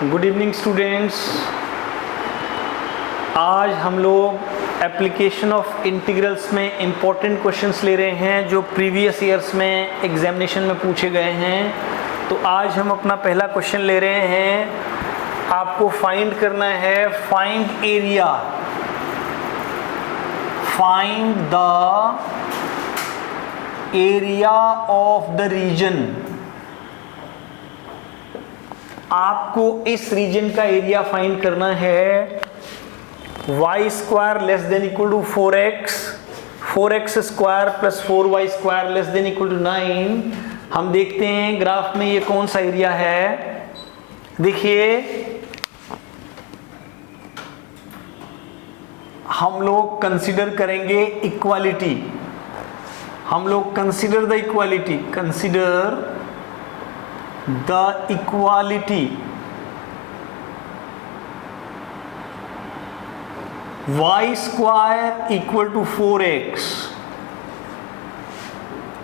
Good evening students. आज हम लोग एप्लीकेशन ऑफ इंटीग्रल्स में इम्पॉर्टेंट क्वेश्चंस ले रहे हैं जो प्रीवियस ईयर्स में एग्जामिनेशन में पूछे गए हैं। तो आज हम अपना पहला क्वेश्चन ले रहे हैं। आपको फाइंड करना है find area, find the area of the region. आपको इस रीजन का एरिया फाइंड करना है। y square less than equal to 4x, 4x square plus 4y square less than equal to 9। हम देखते हैं ग्राफ में ये कौन सा एरिया है। देखिए हम लोग कंसीडर करेंगे इक्वालिटी, हम लोग consider the equality, consider the equality y square equal to 4x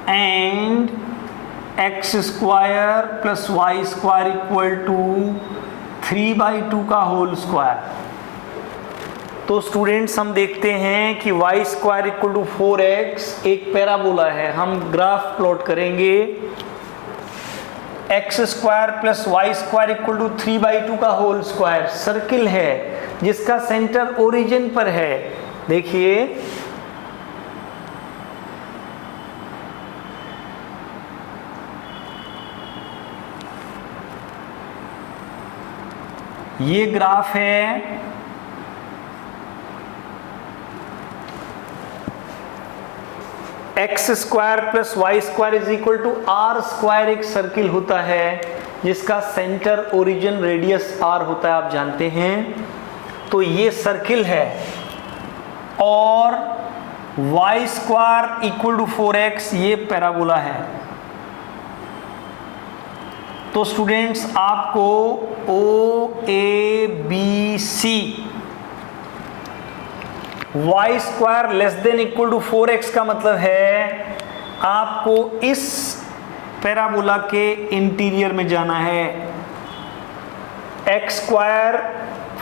and x square plus y square equal to 3/2 का होल स्क्वायर। तो स्टूडेंट्स हम देखते हैं कि y square equal to 4x एक पैराबोला है। हम ग्राफ प्लॉट करेंगे। X square plus y square equal to 3/2 का होल स्क्वायर सर्किल है जिसका सेंटर ओरिजिन पर है। देखिए ये ग्राफ है। X square plus y square is equal to r square एक सर्किल होता है जिसका सेंटर ओरिजिन रेडियस आर होता है, आप जानते हैं। तो ये सर्किल है और Y square equal to 4x ये पैराबोला है। तो स्टूडेंट्स आपको O A B C y square less than equal to 4x का मतलब है आपको इस पैराबोला के इंटीरियर में जाना है। x square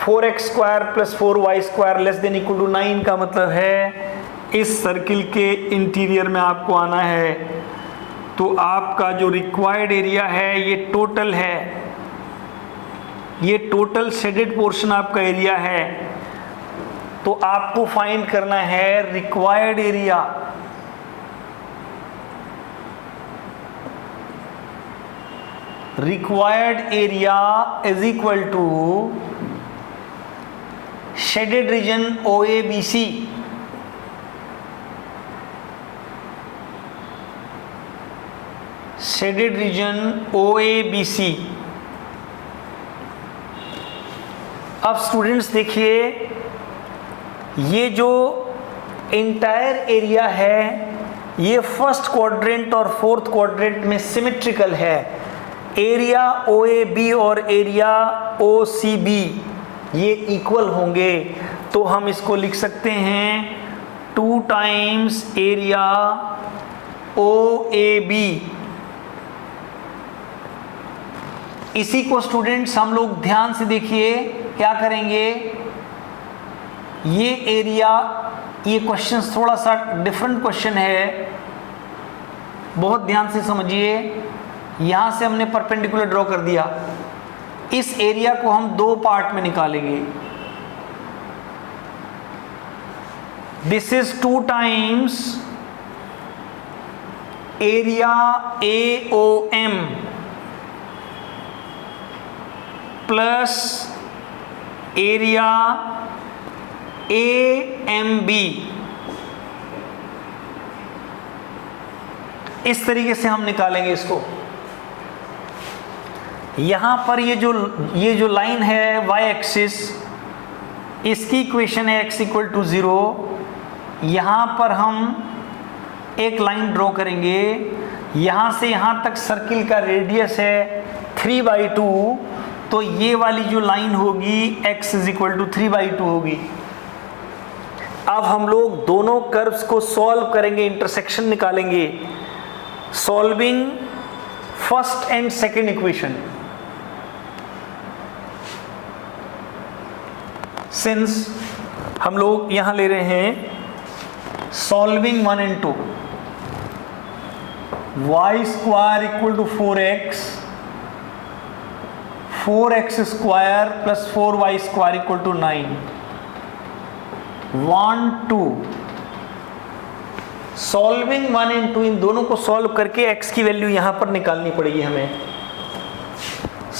4x square plus 4y square less than equal to 9 का मतलब है इस सर्किल के इंटीरियर में आपको आना है। तो आपका जो रिक्वायर्ड एरिया है ये टोटल है, ये टोटल शेडेड पोर्शन आपका एरिया है। तो आपको फाइंड करना है required area. Required area is equal to shaded region O A B C, shaded region O A B C. अब स्टूडेंट्स देखिए ये जो इंटायर एरिया है ये फर्स्ट क्वाड्रेंट और फोर्थ क्वाड्रेंट में सिमेट्रिकल है। एरिया ओ ए बी और एरिया ओ सी बी ये इक्वल होंगे। तो हम इसको लिख सकते हैं 2 times area O A B. इसी को स्टूडेंट्स हम लोग ध्यान से देखिए क्या करेंगे। ये एरिया, ये क्वेश्चन थोड़ा सा डिफरेंट क्वेश्चन है, बहुत ध्यान से समझिए। यहां से हमने परपेंडिकुलर ड्रॉ कर दिया। इस एरिया को हम 2 पार्ट में निकालेंगे। This is 2 times area A O M plus area A M B. इस तरीके से हम निकालेंगे इसको। यहां पर ये जो लाइन है वाई एक्सिस, इसकी इक्वेशन है x इक्वल टू 0। यहां पर हम एक लाइन ड्रॉ करेंगे। यहां से यहां तक सर्किल का रेडियस है 3/2। तो ये वाली जो लाइन होगी x इज इक्वल टू 3/2 होगी। अब हम लोग दोनों कर्व्स को सॉल्व करेंगे, इंटरसेक्शन निकालेंगे। Solving first and second equation. Since हम लोग यहां ले रहे हैं solving 1 and 2, y square equal to 4x, 4x square plus 4y square equal to 9, 1 2, solving 1 and 2, इन दोनों को सॉल्व करके x की वैल्यू यहां पर निकालनी पड़ेगी हमें।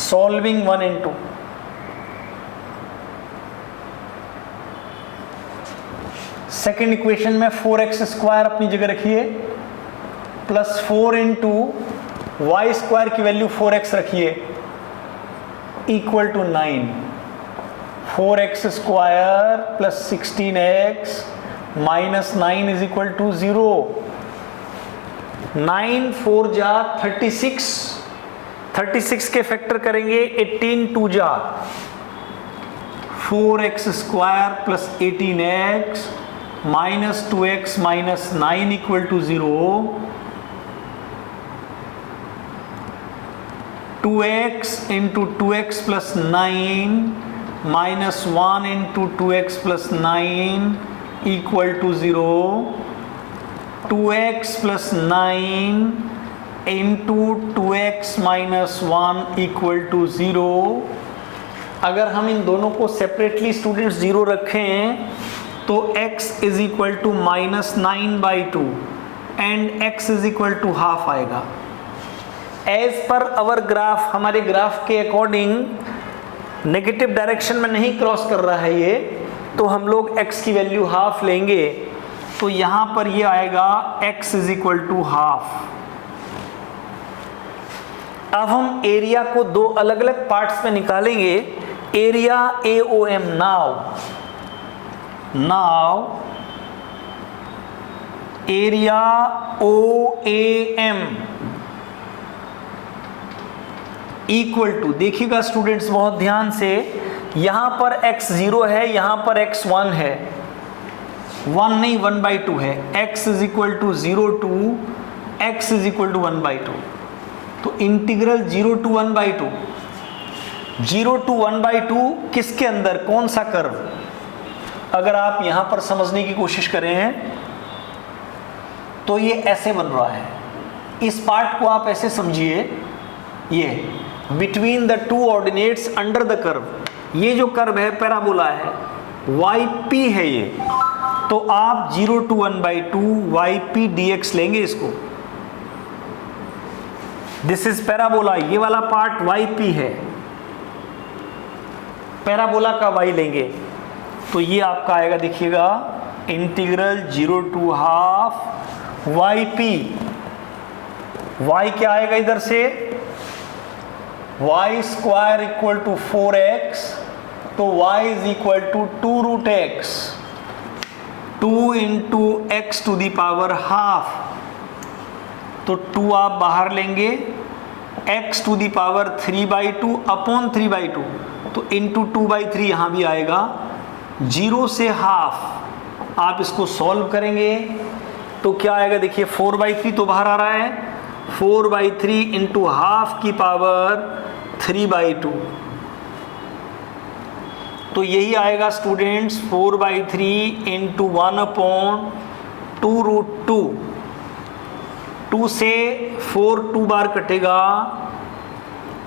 सॉल्विंग 1 and 2, सेकेंड इक्वेशन में 4x स्क्वायर अपनी जगह रखिए प्लस 4 इंटू वाई स्क्वायर की वैल्यू 4x रखिए equal to 9, 4x square plus 16x minus 9 is equal to 0, 9 4 जा 36, 36 के फैक्टर करेंगे 18 2 जा 4x square plus 18x minus 2x minus 9 equal to 0, 2x into 2x plus 9 minus 1 into 2x plus 9 equal to 0, 2x plus 9 into 2x minus 1 equal to 0। अगर हम इन दोनों को separately students 0 रखें तो x is equal to minus 9/2 and x is equal to half आएगा। As per our graph, हमारे graph के according negative direction में नहीं क्रॉस कर रहा है ये, तो हम लोग x की वैल्यू हाफ लेंगे, तो यहां पर ये आएगा x is equal to half. अब हम एरिया को दो अलग अलग पार्ट्स में निकालेंगे। Area AOM, now area OAM equal to, देखिएगा स्टूडेंट्स बहुत ध्यान से, यहां पर x 0 है, यहां पर x 1 है, 1 नहीं 1/2 है, x is equal to 0 to x is equal to 1/2, तो इंटीग्रल 0 टू 1/2, 0 टू 1/2 किसके अंदर, कौन सा कर्व? अगर आप यहां पर समझने की कोशिश करें तो ये ऐसे बन रहा है, इस पार्ट को आप ऐसे समझिए, ये between the two ordinates under the curve, ये जो कर्व है पैराबोला है, yp है ये, तो आप 0 टू 1/2 yp dx लेंगे इसको, दिस इज पैराबोला, ये वाला पार्ट yp है, पैराबोला का y लेंगे, तो ये आपका आएगा, देखिएगा integral 0 to half yp, y क्या आएगा इधर से, y square equal to 4x, तो y is equal to 2 root x, 2 into x to the power half, तो 2 आप बाहर लेंगे, x to the power 3/2 upon 3/2, तो इंटू 2/3 यहां भी आएगा, 0 से हाफ आप इसको सॉल्व करेंगे तो क्या आएगा, देखिए 4/3 तो बाहर आ रहा है, 4/3 इंटू हाफ की पावर 3/2, तो यही आएगा स्टूडेंट्स 4/3 इंटू 1/2 रूट 2, 2 से 4 2 बार कटेगा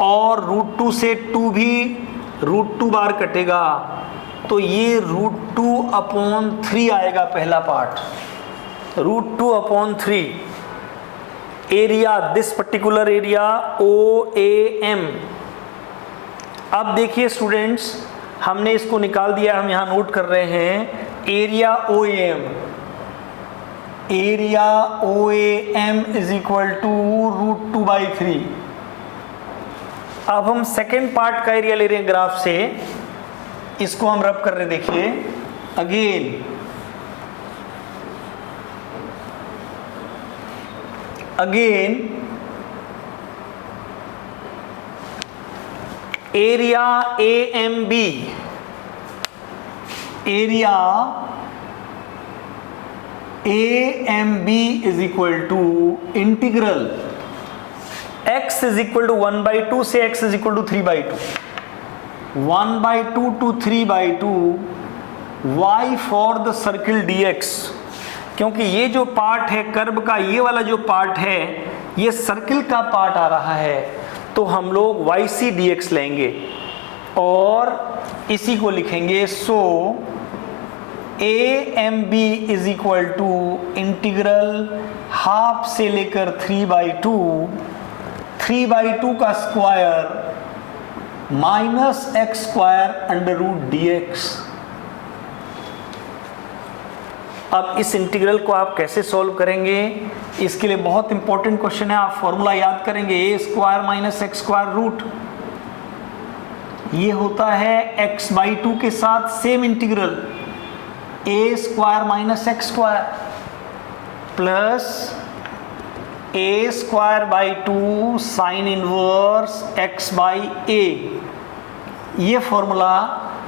और रूट 2 से 2 भी रूट 2 बार कटेगा, तो ये रूट 2/3 आएगा पहला part, root 2/3 area, this particular area OAM। अब देखिए स्टूडेंट्स, हमने इसको निकाल दिया, हम यहां नोट कर रहे हैं area OAM, area OAM is equal to root 2/3। अब हम सेकेंड पार्ट का एरिया ले रहे हैं ग्राफ से, इसको हम रब कर रहे हैं, देखिए again area AMB, area AMB is equal to integral x is equal to 1/2 से x is equal to 3/2, 1/2 to 3/2 y for the circle dx, क्योंकि ये जो पार्ट है कर्व का, ये वाला जो पार्ट है ये सर्किल का पार्ट आ रहा है, तो हम लोग yc dx लेंगे और इसी को लिखेंगे। So AMB is equal to integral half से लेकर 3/2 का square minus x square under root dx। अब इस इंटीग्रल को आप कैसे सॉल्व करेंगे, इसके लिए बहुत इंपॉर्टेंट क्वेश्चन है। आप फॉर्मूला याद करेंगे, a square minus x square root, ये होता है x/2 के साथ same integral a square minus x square plus a square by 2 sine inverse x by a. ये फॉर्मूला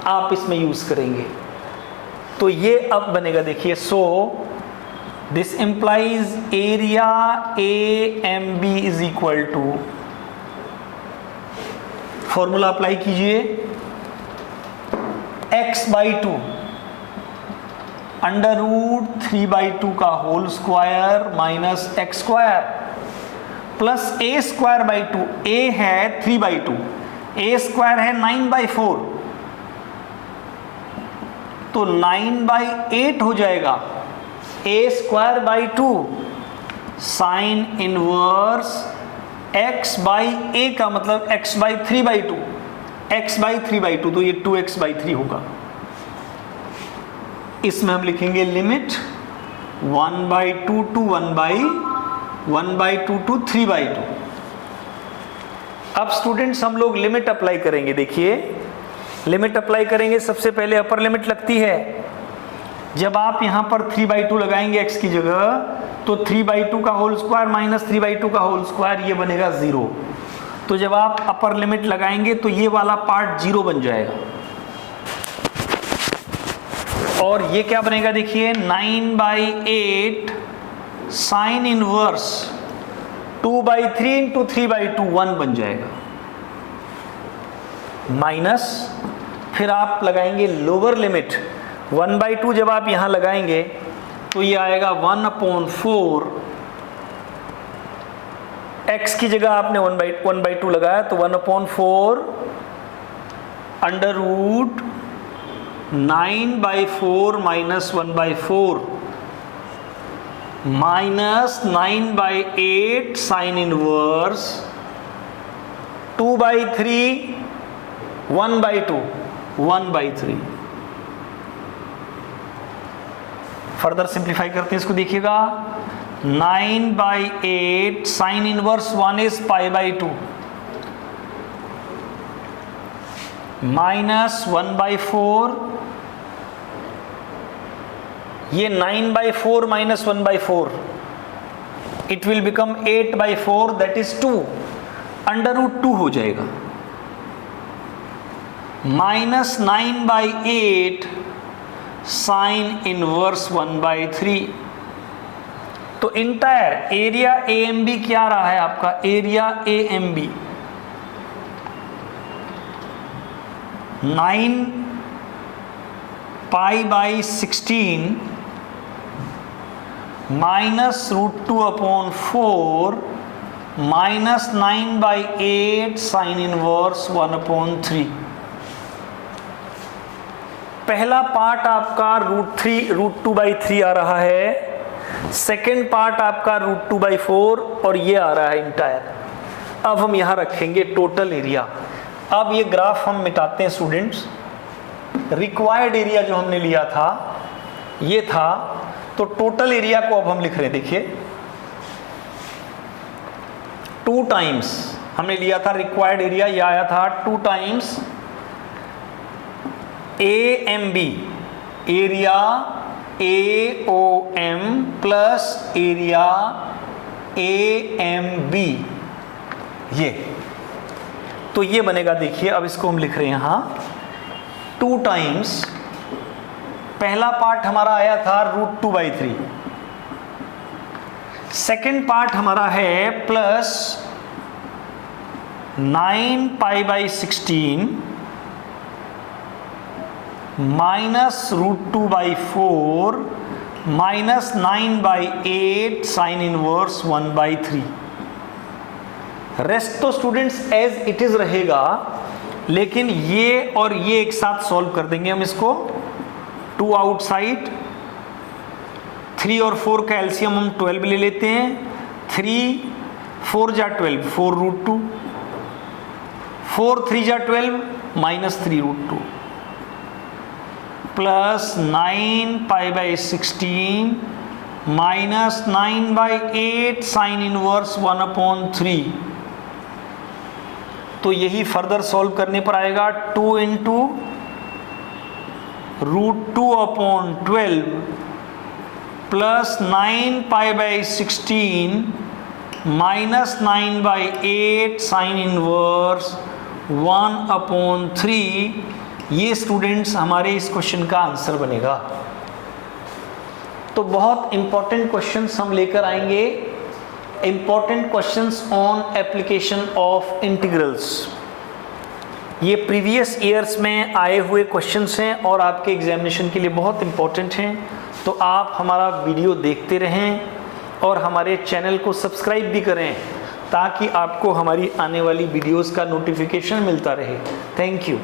आप इसमें यूज करेंगे तो ये अब बनेगा, देखिए। So this implies area AMB is equal to, formula apply कीजिए, x/2 अंडर रूट 3/2 का whole square minus x square plus a square by 2, a है 3/2, ए स्क्वायर है 9/4, तो 9/8 हो जाएगा, a square by 2 sine inverse x by a का मतलब x by 3/2, x by 3/2, तो ये 2x/3 होगा। इसमें हम लिखेंगे लिमिट 1/2 टू 1/2 टू 3/2। अब स्टूडेंट्स हम लोग लिमिट अप्लाई करेंगे। देखिए लिमिट अप्लाई करेंगे, सबसे पहले अपर लिमिट लगती है। जब आप यहां पर 3/2 लगाएंगे x की जगह, तो 3/2 का होल स्क्वायर माइनस 3/2 का होल स्क्वायर, ये बनेगा 0। तो जब आप अपर लिमिट लगाएंगे तो ये वाला पार्ट 0 बन जाएगा और ये क्या बनेगा, देखिए 9/8 साइन इनवर्स 2/3 इंटू 3/2 1 बन जाएगा, माइनस फिर आप लगाएंगे लोअर लिमिट 1/2। जब आप यहां लगाएंगे तो ये आएगा 1/4, x की जगह आपने 1/2 लगाया तो 1/4 under root 9/4 minus 1/4 minus 9/8 sine inverse 2/3 1/2 1/3। Further simplify करते हैं इसको, देखिएगा 9/8 साइन इनवर्स 1 इज π/2 माइनस 1/4, ये 9/4 minus 1/4, it will become 8/4 that is 2, under root 2 हो जाएगा, माइनस 9/8 साइन इनवर्स 1/3। तो इंटायर एरिया AMB क्या आ रहा है आपका, area AMB 9π/16 minus √2/4 minus 9/8 sine inverse 1/3। पहला पार्ट आपका √2/3 आ रहा है, सेकेंड पार्ट आपका √2/4 और ये आ रहा है इंटायर। अब हम यहां रखेंगे टोटल एरिया। अब ये ग्राफ हम मिटाते हैं स्टूडेंट्स। रिक्वायर्ड एरिया जो हमने लिया था ये था, तो टोटल एरिया को अब हम लिख रहे हैं। देखिए 2 टाइम्स हमने लिया था रिक्वायर्ड एरिया, ये आया था 2 times AMB, area AOM plus area AMB, ये तो ये बनेगा। देखिए अब इसको हम लिख रहे हैं यहां 2 टाइम्स, पहला पार्ट हमारा आया था √2/3, सेकेंड पार्ट हमारा है plus 9π/16 minus root 2 by 4 minus 9 by 8 sine inverse 1 by 3। Rest तो स्टूडेंट्स एज इट इज रहेगा, लेकिन ये और ये एक साथ सॉल्व कर देंगे हम इसको। 2 आउटसाइड, 3 और 4 का एलसीएम हम 12 ले लेते हैं। 3 4 जा 12, 4 रूट 2, 4 3 जा 12 minus 3 root 2 plus 9 pi by 16 minus 9 by 8 sine inverse 1/3। तो यही फर्दर सॉल्व करने पर आएगा 2 into root 2/12 plus 9 pi by 16 minus 9 by 8 sine inverse 1/3। ये स्टूडेंट्स हमारे इस क्वेश्चन का आंसर बनेगा। तो बहुत इंपॉर्टेंट क्वेश्चंस हम लेकर आएंगे, important questions on application of integrals. ये प्रीवियस ईयर्स में आए हुए क्वेश्चंस हैं और आपके एग्जामिनेशन के लिए बहुत इंपॉर्टेंट हैं। तो आप हमारा वीडियो देखते रहें और हमारे चैनल को सब्सक्राइब भी करें, ताकि आपको हमारी आने वाली वीडियोस का नोटिफिकेशन मिलता रहे। Thank you.